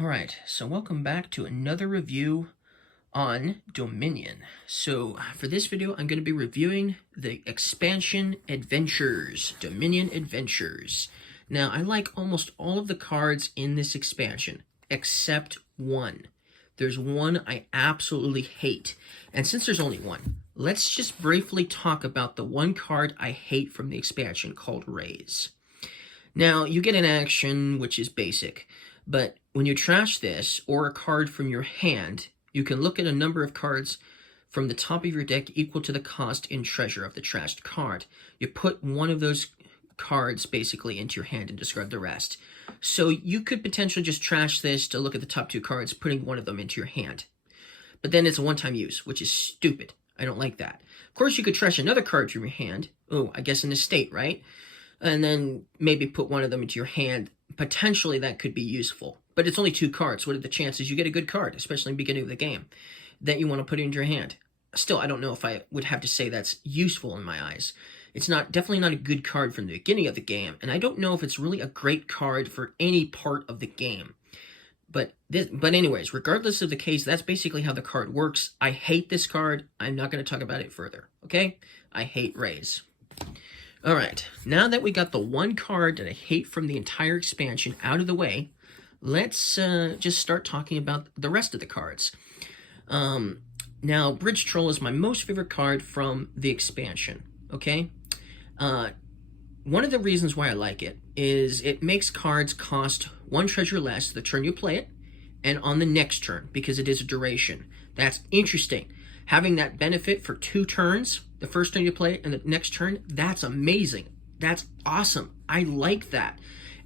Alright, so welcome back to another review on Dominion. So for this video, I'm going to be reviewing the expansion Adventures, Dominion Adventures. Now, I like almost all of the cards in this expansion, except one. There's one I absolutely hate, and since there's only one, let's just briefly talk about the one card I hate from the expansion called Raise. Now, you get an action, which is basic, but when you trash this, or a card from your hand, you can look at a number of cards from the top of your deck equal to the cost in treasure of the trashed card. You put one of those cards basically into your hand and discard the rest. So you could potentially just trash this to look at the top two cards, putting one of them into your hand. But then it's a one-time use, which is stupid. I don't like that. Of course, you could trash another card from your hand. Oh, I guess an estate, right? And then maybe put one of them into your hand. Potentially that could be useful. But it's only two cards. What are the chances you get a good card, especially in the beginning of the game, that you want to put into your hand? Still, I don't know if I would have to say that's useful in my eyes. It's definitely not a good card from the beginning of the game, and I don't know if it's really a great card for any part of the game. But anyways, regardless of the case, that's basically how the card works. I hate this card. I'm not going to talk about it further, okay? I hate Raise. Alright, now that we got the one card that I hate from the entire expansion out of the way, let's just start talking about the rest of the cards. Now, Bridge Troll is my most favorite card from the expansion, okay? One of the reasons why I like it is it makes cards cost one treasure less the turn you play it, and on the next turn, because it is a duration. That's interesting. Having that benefit for 2 turns, the first turn you play it and the next turn, that's amazing. That's awesome. I like that.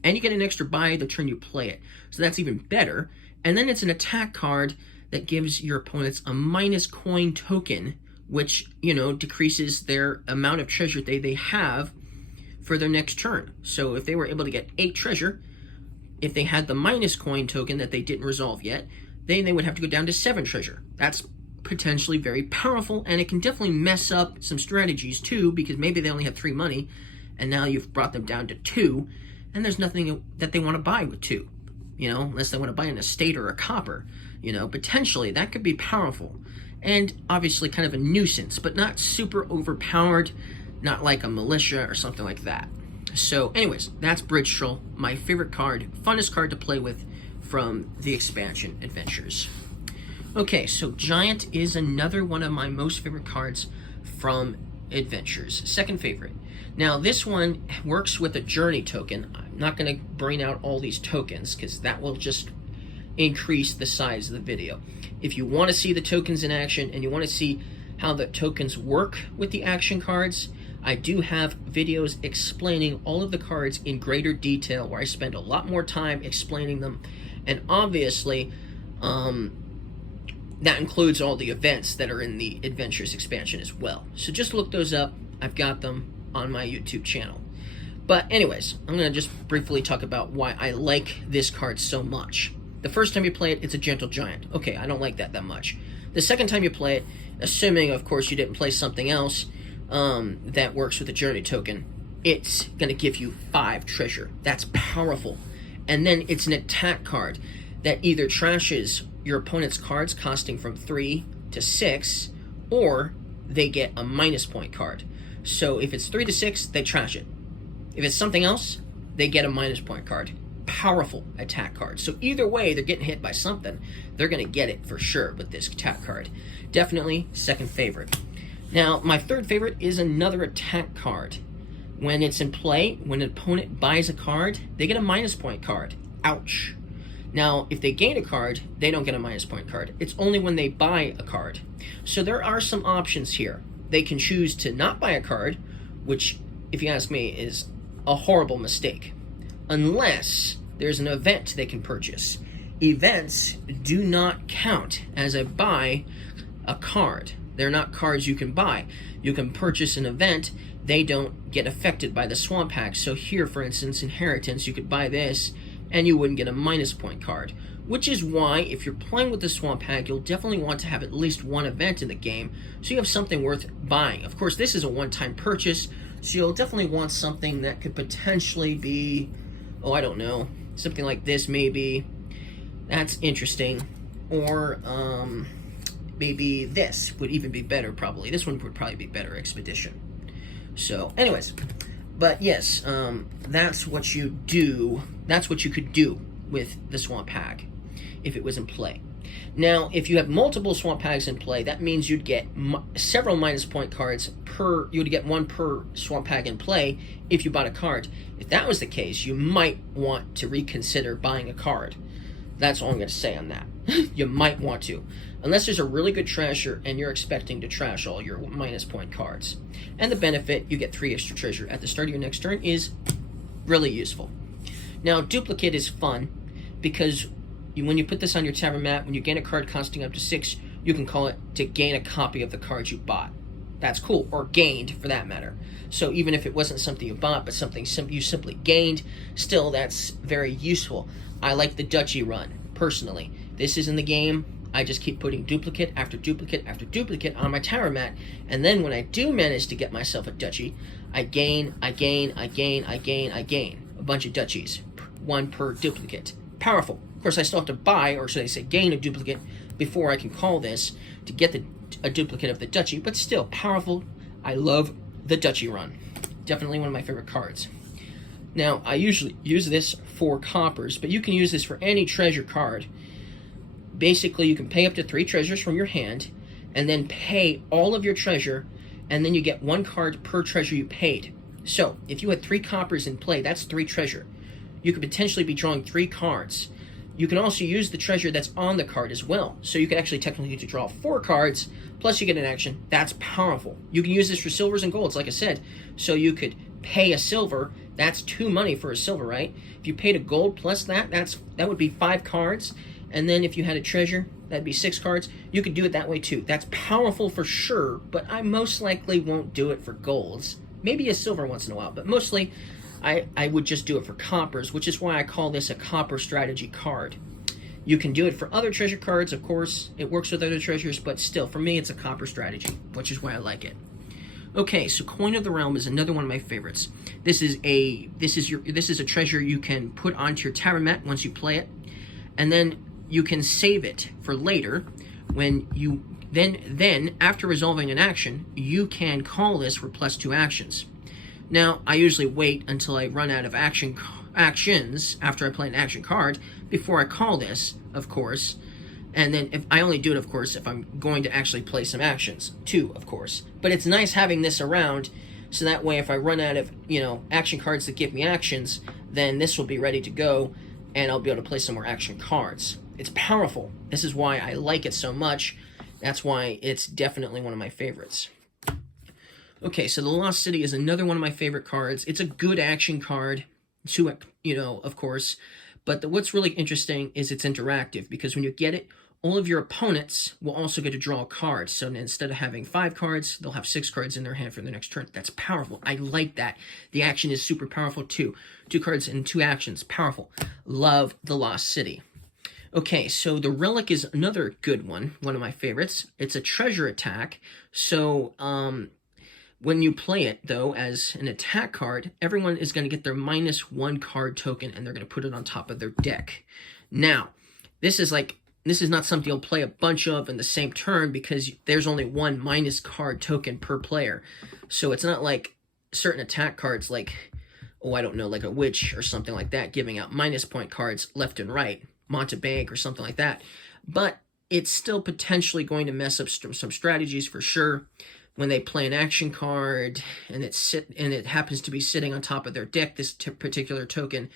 And you get an extra buy the turn you play it. So that's even better. And then it's an attack card that gives your opponents a minus coin token, which, decreases their amount of treasure they have for their next turn. So if they were able to get 8 treasure, if they had the minus coin token that they didn't resolve yet, then they would have to go down to 7 treasure. That's potentially very powerful, and it can definitely mess up some strategies too, because maybe they only have 3 money, and now you've brought them down to 2, and there's nothing that they want to buy with 2, unless they want to buy an estate or a copper. Potentially that could be powerful, and obviously kind of a nuisance, but not super overpowered, not like a militia or something like that. So anyways, that's Bridge Troll, my favorite card, funnest card to play with from the expansion Adventures. Okay, so Giant is another one of my most favorite cards from Adventures. Second favorite. Now, this one works with a Journey token. I'm not going to bring out all these tokens, because that will just increase the size of the video. If you want to see the tokens in action, and you want to see how the tokens work with the action cards, I do have videos explaining all of the cards in greater detail, where I spend a lot more time explaining them. And obviously, that includes all the events that are in the Adventures expansion as well. So just look those up. I've got them on my YouTube channel. But anyways, I'm going to just briefly talk about why I like this card so much. The first time you play it, it's a Gentle Giant. Okay, I don't like that much. The second time you play it, assuming, of course, you didn't play something else that works with the Journey token, it's going to give you 5 treasure. That's powerful. And then it's an attack card that either trashes your opponent's cards costing from 3 to 6, or they get a minus point card. So if it's 3 to 6, they trash it. If it's something else, they get a minus point card. Powerful attack card. So either way, they're getting hit by something. They're going to get it for sure with this attack card. Definitely second favorite. Now, my third favorite is another attack card. When it's in play, when an opponent buys a card, they get a minus point card. Ouch. Now, if they gain a card, they don't get a minus point card. It's only when they buy a card. So there are some options here. They can choose to not buy a card, which, if you ask me, is a horrible mistake. Unless there's an event they can purchase. Events do not count as a buy a card. They're not cards you can buy. You can purchase an event. They don't get affected by the swamp hack. So here, for instance, Inheritance, you could buy this, and you wouldn't get a minus point card. Which is why, if you're playing with the Swamp Hack, you'll definitely want to have at least one event in the game, so you have something worth buying. Of course, this is a one-time purchase, so you'll definitely want something that could potentially be, I don't know, something like this maybe. That's interesting. Or maybe this would even be better, probably. This one would probably be better, Expedition. So, anyways, but yes, that's what you do. That's what you could do with the Swamp Hag if it was in play. Now, if you have multiple Swamp Hags in play, that means you'd get several minus point cards per. You would get one per Swamp Hag in play if you bought a card. If that was the case, you might want to reconsider buying a card. That's all I'm going to say on that. You might want to. Unless there's a really good trasher and you're expecting to trash all your minus point cards. And the benefit, you get 3 extra treasure at the start of your next turn, is really useful. Now, duplicate is fun because when you put this on your tavern map, when you gain a card costing up to 6, you can call it to gain a copy of the cards you bought. That's cool, or gained for that matter. So even if it wasn't something you bought, but something you simply gained, still that's very useful. I like the Duchy run, personally. This is in the game. I just keep putting duplicate after duplicate after duplicate on my tower mat, and then when I do manage to get myself a Duchy, I gain a bunch of Duchies, 1 per duplicate. Powerful. Of course, I still have to buy, or should I say gain a duplicate, before I can call this to get a duplicate of the Duchy, but still powerful. I love the Duchy run. Definitely one of my favorite cards. Now, I usually use this for coppers, but you can use this for any treasure card. Basically, you can pay up to 3 treasures from your hand, and then pay all of your treasure, and then you get 1 card per treasure you paid. So, if you had 3 coppers in play, that's 3 treasure. You could potentially be drawing 3 cards. You can also use the treasure that's on the card as well. So you could actually technically draw 4 cards, plus you get an action. That's powerful. You can use this for silvers and golds, like I said. So you could pay a silver. That's 2 money for a silver, right? If you paid a gold plus that would be 5 cards. And then if you had a treasure, that'd be 6 cards. You could do it that way too. That's powerful for sure, but I most likely won't do it for golds. Maybe a silver once in a while, but mostly I would just do it for coppers, which is why I call this a copper strategy card. You can do it for other treasure cards, of course. It works with other treasures, but still, for me, it's a copper strategy, which is why I like it. Okay, so Coin of the Realm is another one of my favorites. This is a treasure you can put onto your tavern mat once you play it, and then you can save it for later. When you then after resolving an action, you can call this for +2 actions. Now, I usually wait until I run out of actions after I play an action card before I call this, of course. And then if I only do it, of course, if I'm going to actually play some actions too, of course. But it's nice having this around, so that way if I run out of, action cards that give me actions, then this will be ready to go, and I'll be able to play some more action cards. It's powerful. This is why I like it so much. That's why it's definitely one of my favorites. Okay, so the Lost City is another one of my favorite cards. It's a good action card, too, of course. But what's really interesting is it's interactive, because when you get it, all of your opponents will also get to draw a card. So instead of having 5 cards, they'll have 6 cards in their hand for the next turn. That's powerful. I like that. The action is super powerful, too. 2 cards and 2 actions. Powerful. Love the Lost City. Okay, so the Relic is another good one of my favorites. It's a treasure attack. So, when you play it, though, as an attack card, everyone is going to get their -1 card token, and they're going to put it on top of their deck. Now, this is not something you'll play a bunch of in the same turn, because there's only 1 minus card token per player. So it's not like certain attack cards like, like a Witch or something like that, giving out -point cards left and right, Montebank or something like that. But it's still potentially going to mess up some strategies for sure. When they play an action card and it happens to be sitting on top of their deck, this particular token,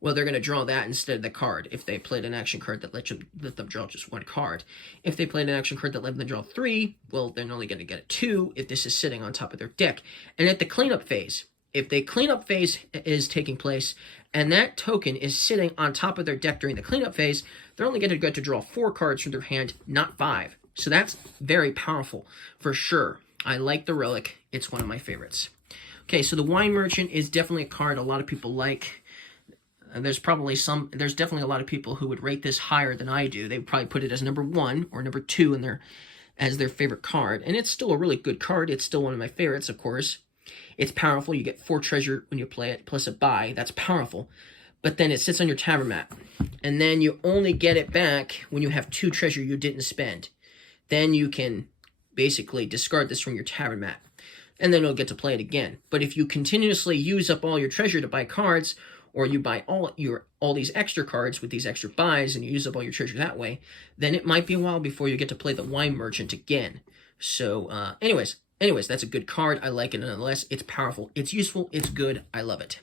well, they're going to draw that instead of the card. If they played an action card that let them draw just 1 card. If they played an action card that let them draw 3, well, they're only going to get a 2 if this is sitting on top of their deck. And at the cleanup phase, if the cleanup phase is taking place and that token is sitting on top of their deck during the cleanup phase, they're only going to get to draw 4 cards from their hand, not 5. So that's very powerful for sure. I like the Relic. It's one of my favorites. Okay, so the Wine Merchant is definitely a card a lot of people like. There's definitely a lot of people who would rate this higher than I do. They would probably put it as number 1 or number 2 as their favorite card. And it's still a really good card. It's still one of my favorites, of course. It's powerful. You get 4 treasure when you play it, plus a buy. That's powerful. But then it sits on your tavern mat. and then you only get it back when you have 2 treasure you didn't spend. Then you can basically discard this from your tavern mat, and then you'll get to play it again. But if you continuously use up all your treasure to buy cards, or you buy all these extra cards with these extra buys, and you use up all your treasure that way, then it might be a while before you get to play the Wine Merchant again. So, anyways, that's a good card. I like it nonetheless. It's powerful. It's useful. It's good. I love it.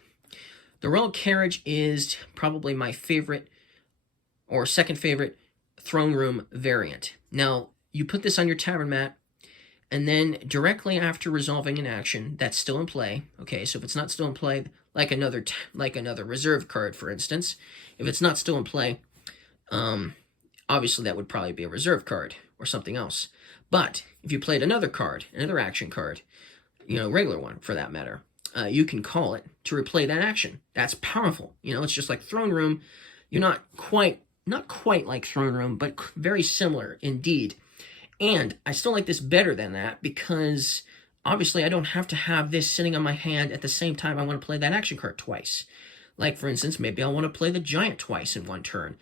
The Relic Carriage is probably my favorite, or second favorite, throne room variant. Now, you put this on your tavern mat, and then directly after resolving an action that's still in play, okay, so if it's not still in play, like another reserve card, for instance, if it's not still in play, obviously that would probably be a reserve card or something else. But if you played another card, another action card, regular one for that matter, you can call it to replay that action. That's powerful. It's just like Throne Room. You're not quite like Throne Room, but very similar indeed. And I still like this better than that because obviously I don't have to have this sitting on my hand at the same time I want to play that action card twice. Like, for instance, maybe I want to play the Giant twice in one turn,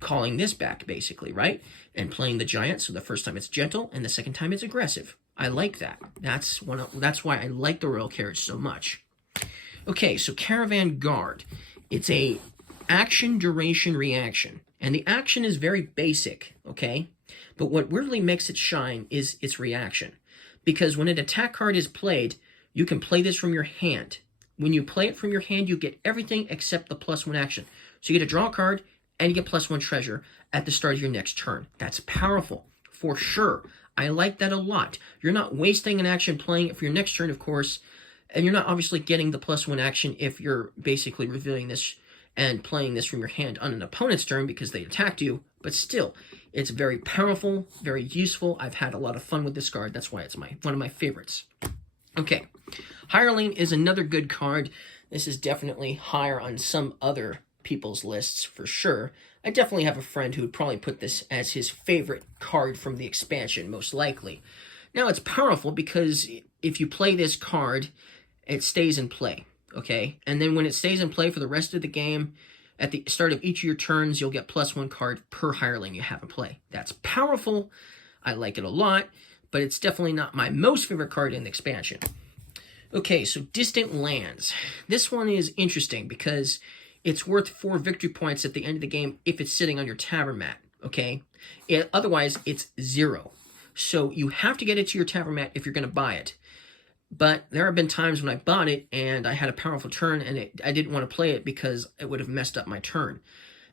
calling this back, basically, right? And playing the Giant, so the first time it's gentle, and the second time it's aggressive. I like that. That's why I like the Royal Carriage so much. Okay, so Caravan Guard. It's a action, duration, reaction. And the action is very basic, okay? But what really makes it shine is its reaction. Because when an attack card is played, you can play this from your hand. When you play it from your hand, you get everything except the +1 action. So you get to draw a card, and you get +1 treasure at the start of your next turn. That's powerful, for sure. I like that a lot. You're not wasting an action playing it for your next turn, of course, and you're not obviously getting the +1 action if you're basically revealing this and playing this from your hand on an opponent's turn because they attacked you, but still, it's very powerful, very useful. I've had a lot of fun with this card. That's why it's one of my favorites. Okay, Hireling is another good card. This is definitely higher on some other people's lists for sure. I definitely have a friend who would probably put this as his favorite card from the expansion, most likely. Now, it's powerful because if you play this card, it stays in play, okay? And then when it stays in play for the rest of the game, at the start of each of your turns, you'll get +1 card per Hireling you have in play. That's powerful. I like it a lot, but it's definitely not my most favorite card in the expansion. Okay, so Distant Lands. This one is interesting because it's worth 4 victory points at the end of the game if it's sitting on your tavern mat, okay? Otherwise, it's 0. So you have to get it to your tavern mat if you're going to buy it. But there have been times when I bought it and I had a powerful turn and I didn't want to play it because it would have messed up my turn.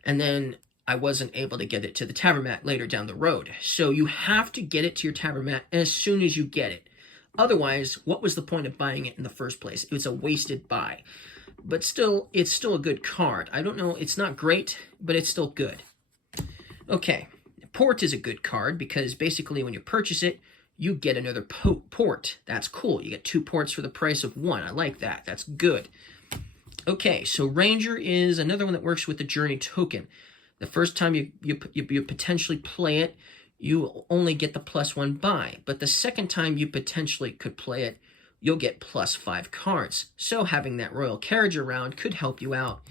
And then I wasn't able to get it to the tavern mat later down the road. So you have to get it to your tavern mat as soon as you get it. Otherwise, what was the point of buying it in the first place? It was a wasted buy. But still, it's still a good card. I don't know, it's not great, but it's still good. Okay, Port is a good card because basically when you purchase it, you get another port. That's cool. You get 2 ports for the price of 1. I like that. That's good. Okay, so Ranger is another one that works with the Journey token. The first time you potentially play it, you only get the +1 buy. But the second time you potentially could play it, you'll get +5 cards. So having that Royal Carriage around could help you out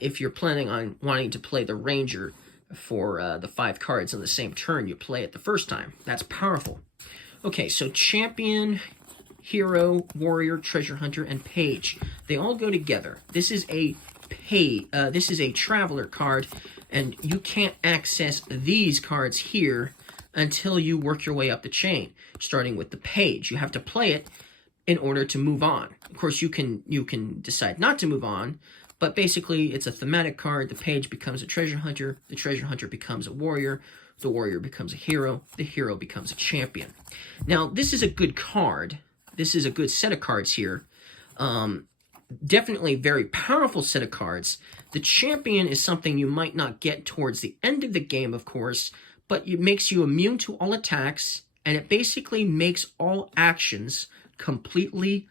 if you're planning on wanting to play the Ranger for the 5 cards on the same turn you play it the first time. That's powerful. Okay, so Champion, Hero, Warrior, Treasure Hunter, and Page. They all go together. This is a Traveler card, and you can't access these cards here until you work your way up the chain, starting with the Page. You have to play it in order to move on. Of course, you can decide not to move on, but basically it's a thematic card. The Page becomes a Treasure Hunter, the Treasure Hunter becomes a Warrior, the Warrior becomes a Hero, the Hero becomes a Champion. Now, this is a good card. This is a good set of cards here. Definitely a very powerful set of cards. The Champion is something you might not get towards the end of the game, of course, but it makes you immune to all attacks, and it basically makes all actions completely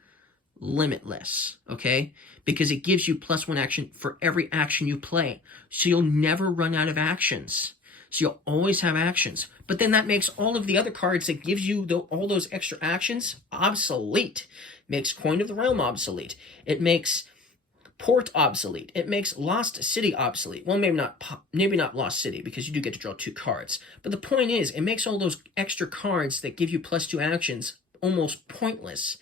limitless, okay? Because it gives you +1 action for every action you play. So you'll never run out of actions. So you'll always have actions. But then that makes all of the other cards that gives you all those extra actions obsolete. Makes Coin of the Realm obsolete. It makes Port obsolete. It makes Lost City obsolete. Well, maybe not Lost City, because you do get to draw 2 cards. But the point is, it makes all those extra cards that give you +2 actions almost pointless.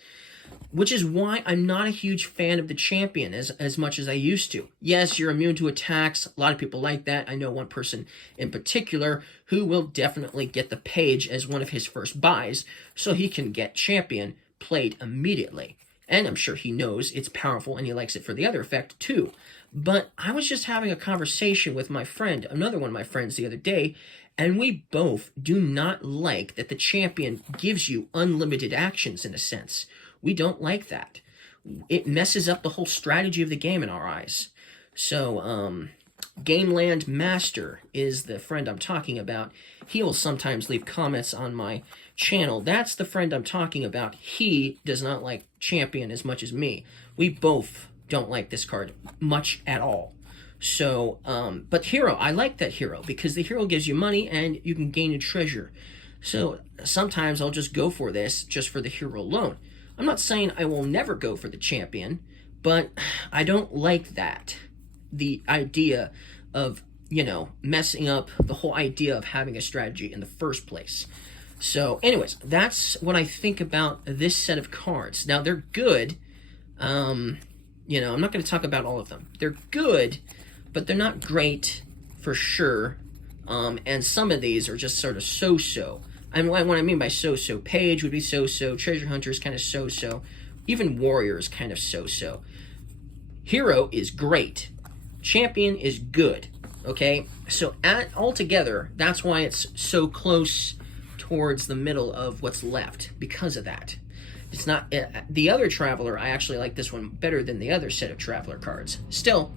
Which is why I'm not a huge fan of the champion as much as I used to. Yes, you're immune to attacks. A lot of people like that. I know one person in particular who will definitely get the page as one of his first buys, so he can get champion played immediately. And I'm sure he knows it's powerful and he likes it for the other effect too. But I was just having a conversation with my friend, another one of my friends the other day, and we both do not like that the champion gives you unlimited actions in a sense. We don't like that. It messes up the whole strategy of the game in our eyes. So, Gameland Master is the friend I'm talking about. He will sometimes leave comments on my channel. That's the friend I'm talking about. He does not like champion as much as me. We both don't like this card much at all. So, but hero, I like that hero because the hero gives you money and you can gain a treasure. So sometimes I'll just go for this just for the hero alone. I'm not saying I will never go for the champion, but I don't like that. The idea of, you know, messing up the whole idea of having a strategy in the first place. So anyways, that's what I think about this set of cards. Now, they're good. You know, I'm not going to talk about all of them. They're good, but they're not great for sure. And some of these are just sort of so-so. And what I mean by so-so, Page would be so-so, Treasure Hunter is kind of so-so, even Warrior is kind of so-so. Hero is great. Champion is good, okay? So altogether, that's why it's so close towards the middle of what's left, because of that. It's not, the other Traveler, I actually like this one better than the other set of Traveler cards. Still,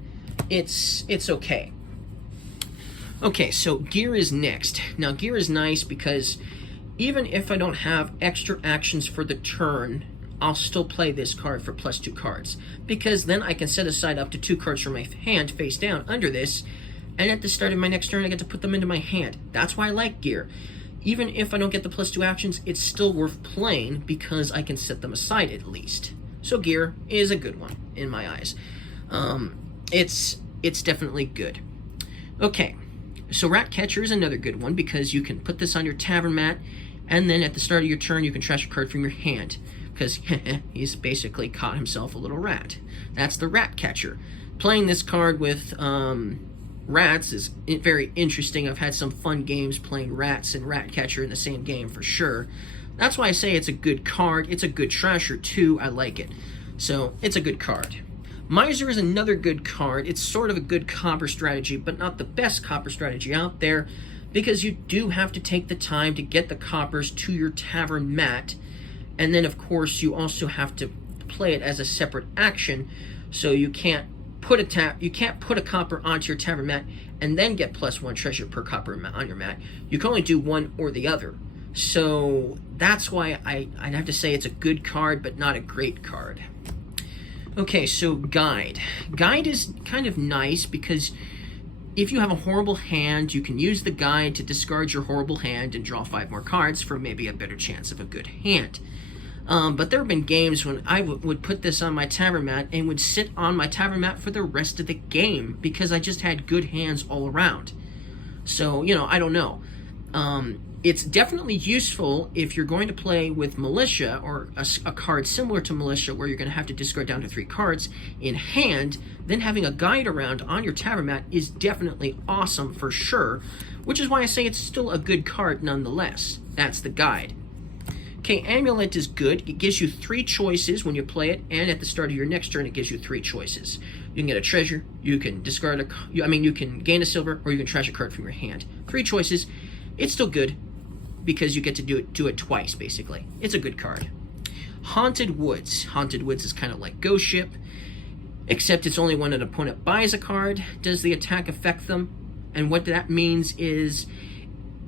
it's okay. Okay, so Gear is next. Now, Gear is nice because even if I don't have extra actions for the turn, I'll still play this card for +2 cards. Because then I can set aside up to 2 cards from my hand face down under this, and at the start of my next turn I get to put them into my hand. That's why I like Gear. Even if I don't get the +2 actions, it's still worth playing because I can set them aside at least. So Gear is a good one in my eyes. It's definitely good. Okay, so Rat Catcher is another good one because you can put this on your tavern mat, and then at the start of your turn, you can trash a card from your hand, because he's basically caught himself a little rat. That's the Rat Catcher. Playing this card with rats is very interesting. I've had some fun games playing rats and Rat Catcher in the same game for sure. That's why I say it's a good card. It's a good trasher too. I like it. So it's a good card. Myser is another good card. It's sort of a good copper strategy, but not the best copper strategy out there, because you do have to take the time to get the coppers to your tavern mat, and then of course you also have to play it as a separate action, so you can't put a copper onto your tavern mat and then get +1 treasure per copper on your mat. You can only do one or the other. So that's why I'd have to say it's a good card, but not a great card. Okay, so Guide. Guide is kind of nice because if you have a horrible hand, you can use the Guide to discard your horrible hand and draw 5 more cards for maybe a better chance of a good hand. But there have been games when I would put this on my tavern mat and would sit on my tavern mat for the rest of the game because I just had good hands all around. So, you know, I don't know. It's definitely useful if you're going to play with Militia or a card similar to Militia where you're going to have to discard down to 3 cards in hand. Then having a Guide around on your tavern mat is definitely awesome for sure, which is why I say it's still a good card nonetheless. That's the Guide. Okay, Amulet is good. It gives you 3 choices when you play it, and at the start of your next turn it gives you 3 choices. You can get a treasure, you can discard you can gain a silver, or you can trash a card from your hand. 3 choices. It's still good because you get to do it twice, basically. It's a good card. Haunted Woods. Haunted Woods is kind of like Ghost Ship, except it's only when an opponent buys a card does the attack affect them. And what that means is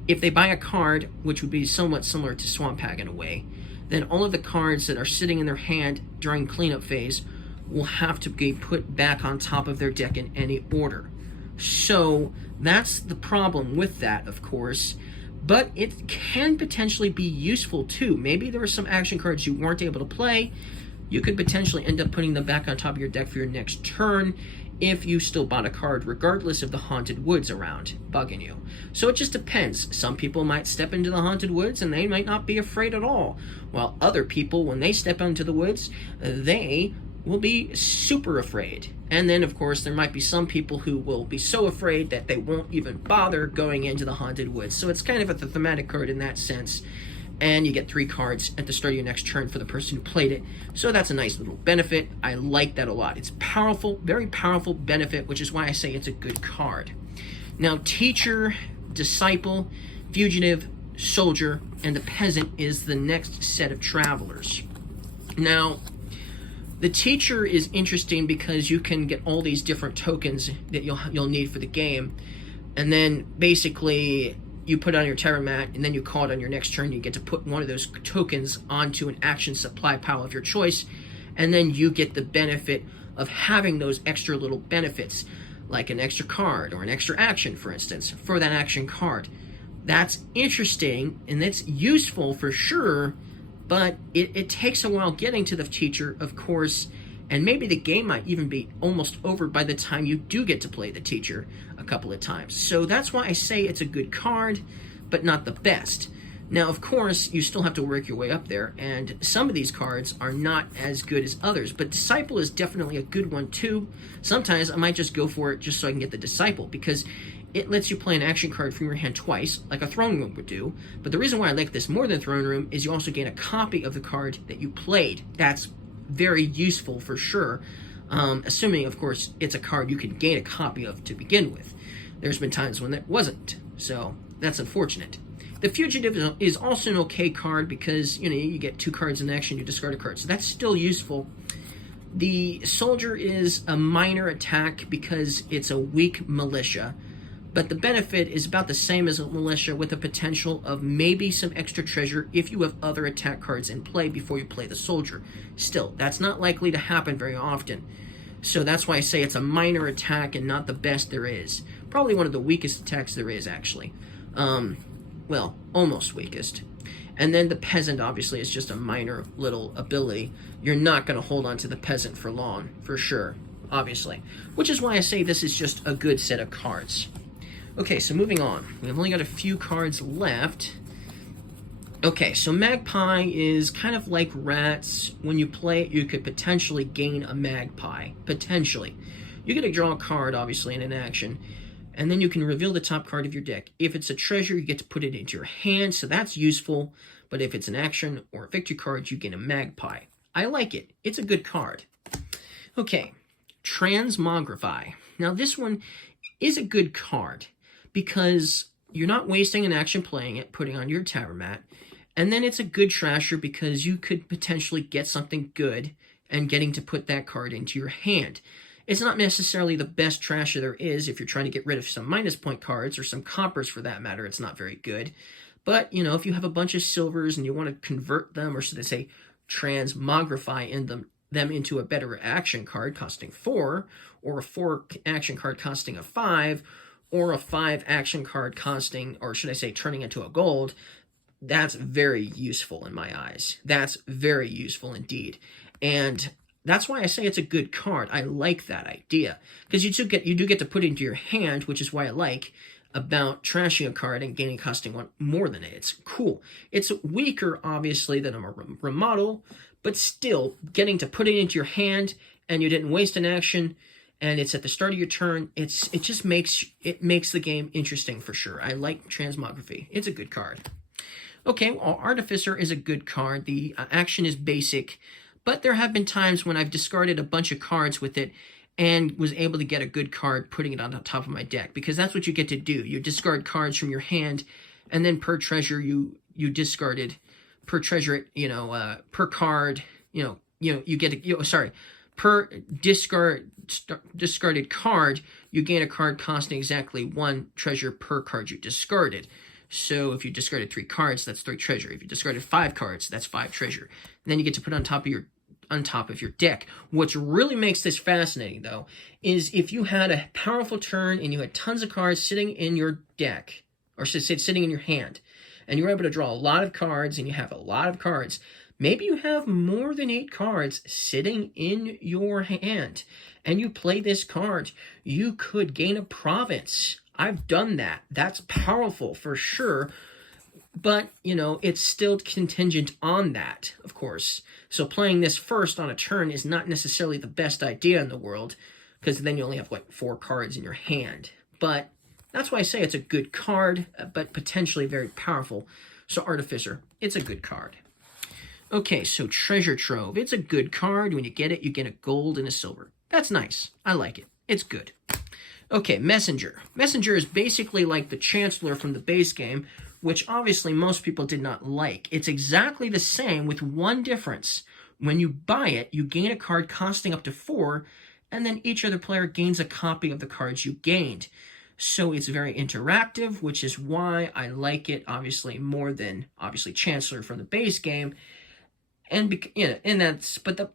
if they buy a card, which would be somewhat similar to Swamp Hag in a way, then all of the cards that are sitting in their hand during cleanup phase will have to be put back on top of their deck in any order. So that's the problem with that, of course. But it can potentially be useful too. Maybe there were some action cards you weren't able to play, you could potentially end up putting them back on top of your deck for your next turn if you still bought a card, regardless of the Haunted Woods around bugging you. So it just depends. Some people might step into the Haunted Woods and they might not be afraid at all, while other people, when they step into the woods, they will be super afraid. And then, of course, there might be some people who will be so afraid that they won't even bother going into the Haunted Woods. So it's kind of a thematic card in that sense. And you get 3 cards at the start of your next turn for the person who played it. So that's a nice little benefit. I like that a lot. It's powerful, very powerful benefit, which is why I say it's a good card. Now, Teacher, Disciple, Fugitive, Soldier, and the Peasant is the next set of travelers. Now, the Teacher is interesting because you can get all these different tokens that you'll need for the game. And then basically you put on your terror mat, and then you call it on your next turn. You get to put one of those tokens onto an action supply pile of your choice, and then you get the benefit of having those extra little benefits, like an extra card or an extra action, for instance, for that action card. That's interesting, and that's useful for sure, but it takes a while getting to the Teacher, of course, and maybe the game might even be almost over by the time you do get to play the Teacher a couple of times. So that's why I say it's a good card, but not the best. Now, of course, you still have to work your way up there, and some of these cards are not as good as others, but Disciple is definitely a good one too. Sometimes I might just go for it just so I can get the Disciple, because it lets you play an action card from your hand twice, like a Throne Room would do. But the reason why I like this more than Throne Room is you also gain a copy of the card that you played. That's very useful for sure, assuming, of course, it's a card you can gain a copy of to begin with. There's been times when that wasn't, so that's unfortunate. The Fugitive is also an okay card because, you get 2 cards in action, you discard a card, so that's still useful. The Soldier is a minor attack because it's a weak militia, but the benefit is about the same as a militia, with the potential of maybe some extra treasure if you have other attack cards in play before you play the Soldier. Still, that's not likely to happen very often. So that's why I say it's a minor attack and not the best there is. Probably one of the weakest attacks there is, actually. Well, almost weakest. And then the Peasant, obviously, is just a minor little ability. You're not going to hold on to the Peasant for long, for sure, obviously. Which is why I say this is just a good set of cards. Okay, so moving on. We've only got a few cards left. Okay, so Magpie is kind of like Rats. When you play it, you could potentially gain a Magpie. Potentially. You get to draw a card, obviously, in an action, and then you can reveal the top card of your deck. If it's a treasure, you get to put it into your hand, so that's useful. But if it's an action or a victory card, you gain a Magpie. I like it. It's a good card. Okay, Transmogrify. Now, this one is a good card because you're not wasting an action playing it, putting on your tower mat, and then it's a good trasher because you could potentially get something good and getting to put that card into your hand. It's not necessarily the best trasher there is. If you're trying to get rid of some minus point cards, or some coppers for that matter, it's not very good. But, if you have a bunch of silvers and you want to convert them, or should I say transmogrify them into a better action card costing 4, or a 4 action card costing a 5, or a 5 action card costing, or should I say turning into a gold, that's very useful in my eyes. That's very useful indeed. And that's why I say it's a good card. I like that idea. Because you do get to put it into your hand, which is why I like about trashing a card and gaining costing 1 more than it. It's cool. It's weaker, obviously, than a remodel, but still, getting to put it into your hand, and you didn't waste an action, and it's at the start of your turn, it just makes the game interesting for sure. I like Transmography. It's a good card. Okay, well, Artificer is a good card. The action is basic, but there have been times when I've discarded a bunch of cards with it and was able to get a good card putting it on the top of my deck, because that's what you get to do. You discard cards from your hand, and then per treasure you discarded, per treasure, per card, you get per discarded card, you gain a card costing exactly 1 treasure per card you discarded. So if you discarded 3 cards, that's 3 treasure. If you discarded 5 cards, that's 5 treasure. And then you get to put on top of your deck. What really makes this fascinating, though, is if you had a powerful turn and you had tons of cards sitting in your deck, or sitting in your hand, and you were able to draw a lot of cards and you have a lot of cards, Maybe you have more than 8 cards sitting in your hand, and you play this card. You could gain a province. I've done that. That's powerful for sure. But, you know, it's still contingent on that, of course. So playing this first on a turn is not necessarily the best idea in the world, because then you only have, like, 4 cards in your hand. But that's why I say it's a good card, but potentially very powerful. So Artificer, it's a good card. Okay, so Treasure Trove. It's a good card. When you get it, you get a gold and a silver. That's nice. I like it. It's good. Okay, Messenger. Messenger is basically like the Chancellor from the base game, which obviously most people did not like. It's exactly the same with one difference. When you buy it, you gain a card costing up to 4, and then each other player gains a copy of the cards you gained. So it's very interactive, which is why I like it, obviously, more than, obviously, Chancellor from the base game. And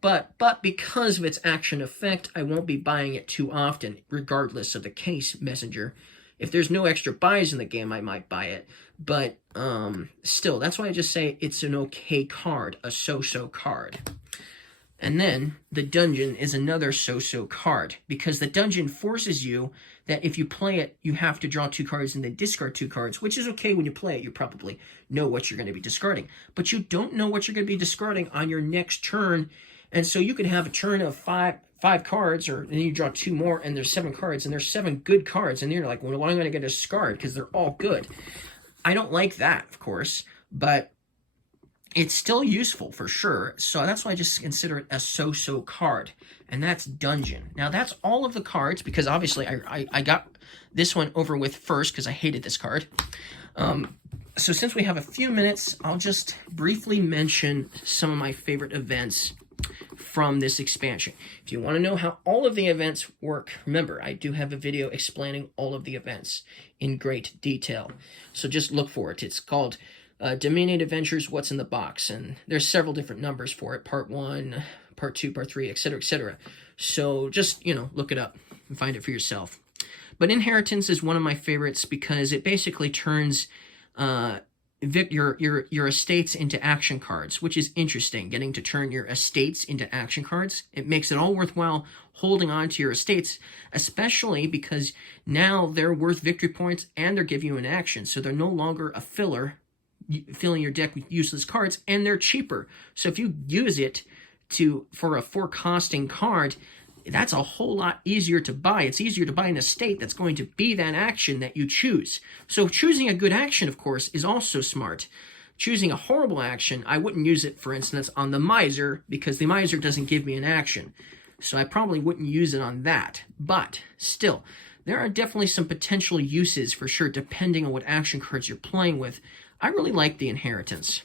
but because of its action effect, I won't be buying it too often, regardless of the case, Messenger. If there's no extra buys in the game, I might buy it. But still, that's why I just say it's an okay card, a so-so card. And then the dungeon is another so-so card, because the dungeon forces you that if you play it, you have to draw 2 cards and then discard 2 cards, which is okay when you play it. You probably know what you're going to be discarding. But you don't know what you're going to be discarding on your next turn. And so you can have a turn of five cards, or then you draw 2 more, and there's 7 cards, and there's 7 good cards. And you're like, well, why am I going to get a discard? Because they're all good. I don't like that, of course, but it's still useful for sure. So that's why I just consider it a so-so card. And that's Dungeon. Now that's all of the cards, because obviously I got this one over with first because I hated this card. So since we have a few minutes, I'll just briefly mention some of my favorite events from this expansion. If you want to know how all of the events work, remember, I do have a video explaining all of the events in great detail. So just look for it. It's called Dominion Adventures, What's in the Box? And there's several different numbers for it. Part 1, Part 2, Part 3, etc., etc. So just, you know, look it up and find it for yourself. But Inheritance is one of my favorites because it basically turns your estates into action cards, which is interesting, getting to turn your estates into action cards. It makes it all worthwhile holding on to your estates, especially because now they're worth victory points and they're giving you an action, so they're no longer a filler, filling your deck with useless cards, and they're cheaper. So if you use it for a 4 costing card, that's a whole lot easier to buy. It's easier to buy an estate that's going to be that action that you choose. So choosing a good action, of course, is also smart. Choosing a horrible action, I wouldn't use it, for instance, on the Myser, because the Myser doesn't give me an action. So I probably wouldn't use it on that. But still, there are definitely some potential uses for sure, depending on what action cards you're playing with. I really like the Inheritance.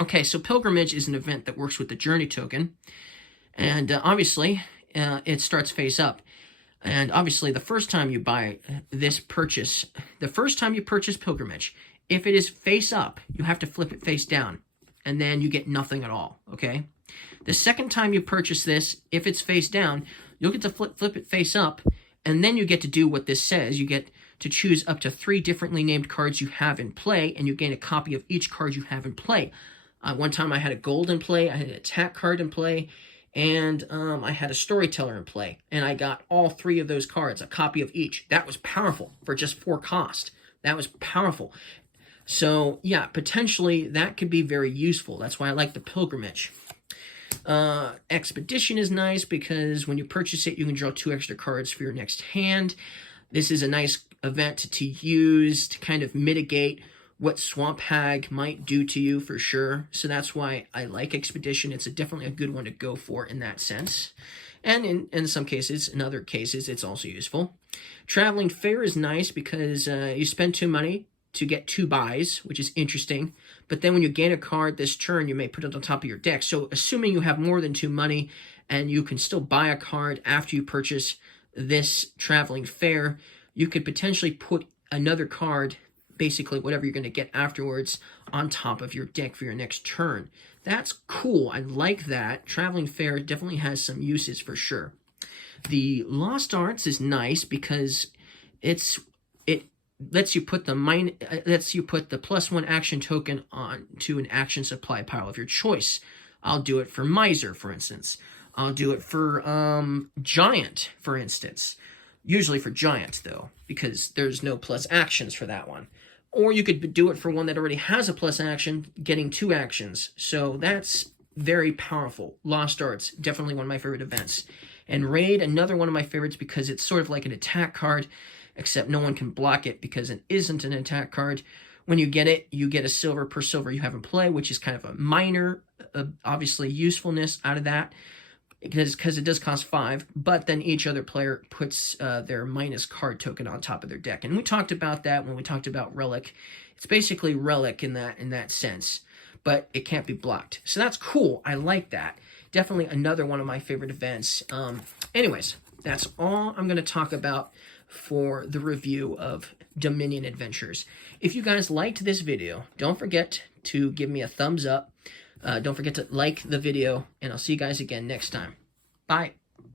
Okay, so Pilgrimage is an event that works with the Journey token. And obviously, it starts face up. And obviously, the first time you buy this purchase, the first time you purchase Pilgrimage, if it is face up, you have to flip it face down. And then you get nothing at all, okay? The second time you purchase this, if it's face down, you'll get to flip it face up. And then you get to do what this says. You get to choose up to 3 differently named cards you have in play, and you gain a copy of each card you have in play. One time I had a gold in play, I had an attack card in play, and I had a storyteller in play. And I got all 3 of those cards, a copy of each. That was powerful for just 4 cost. That was powerful. So, yeah, potentially that could be very useful. That's why I like the Pilgrimage. Expedition is nice because when you purchase it, you can draw 2 extra cards for your next hand. This is a nice event to use to kind of mitigate what Swamp Hag might do to you for sure. So that's why I like Expedition. It's definitely a good one to go for in that sense. And in some cases, in other cases, it's also useful. Traveling Fair is nice because you spend 2 money to get 2 buys, which is interesting. But then when you gain a card this turn, you may put it on top of your deck. So assuming you have more than 2 money and you can still buy a card after you purchase this Traveling Fair, you could potentially put another card, basically whatever you're going to get afterwards, on top of your deck for your next turn. That's cool. I like that. Traveling Fair definitely has some uses for sure. The Lost Arts is nice because it lets you put the +1 action token on to an action supply pile of your choice. I'll do it for Myser, for instance. I'll do it for Giant, for instance. Usually for Giant, though, because there's no plus actions for that one. Or you could do it for one that already has a plus action, getting 2 actions. So that's very powerful. Lost Arts, definitely one of my favorite events. And Raid, another one of my favorites because it's sort of like an attack card, except no one can block it because it isn't an attack card. When you get it, you get a silver per silver you have in play, which is kind of a minor, obviously, usefulness out of that, because it does cost 5, but then each other player puts their minus card token on top of their deck. And we talked about that when we talked about Relic. It's basically Relic in that sense, but it can't be blocked. So that's cool. I like that. Definitely another one of my favorite events. Anyways, that's all I'm going to talk about for the review of Dominion Adventures. If you guys liked this video, don't forget to give me a thumbs up. Don't forget to like the video, and I'll see you guys again next time. Bye.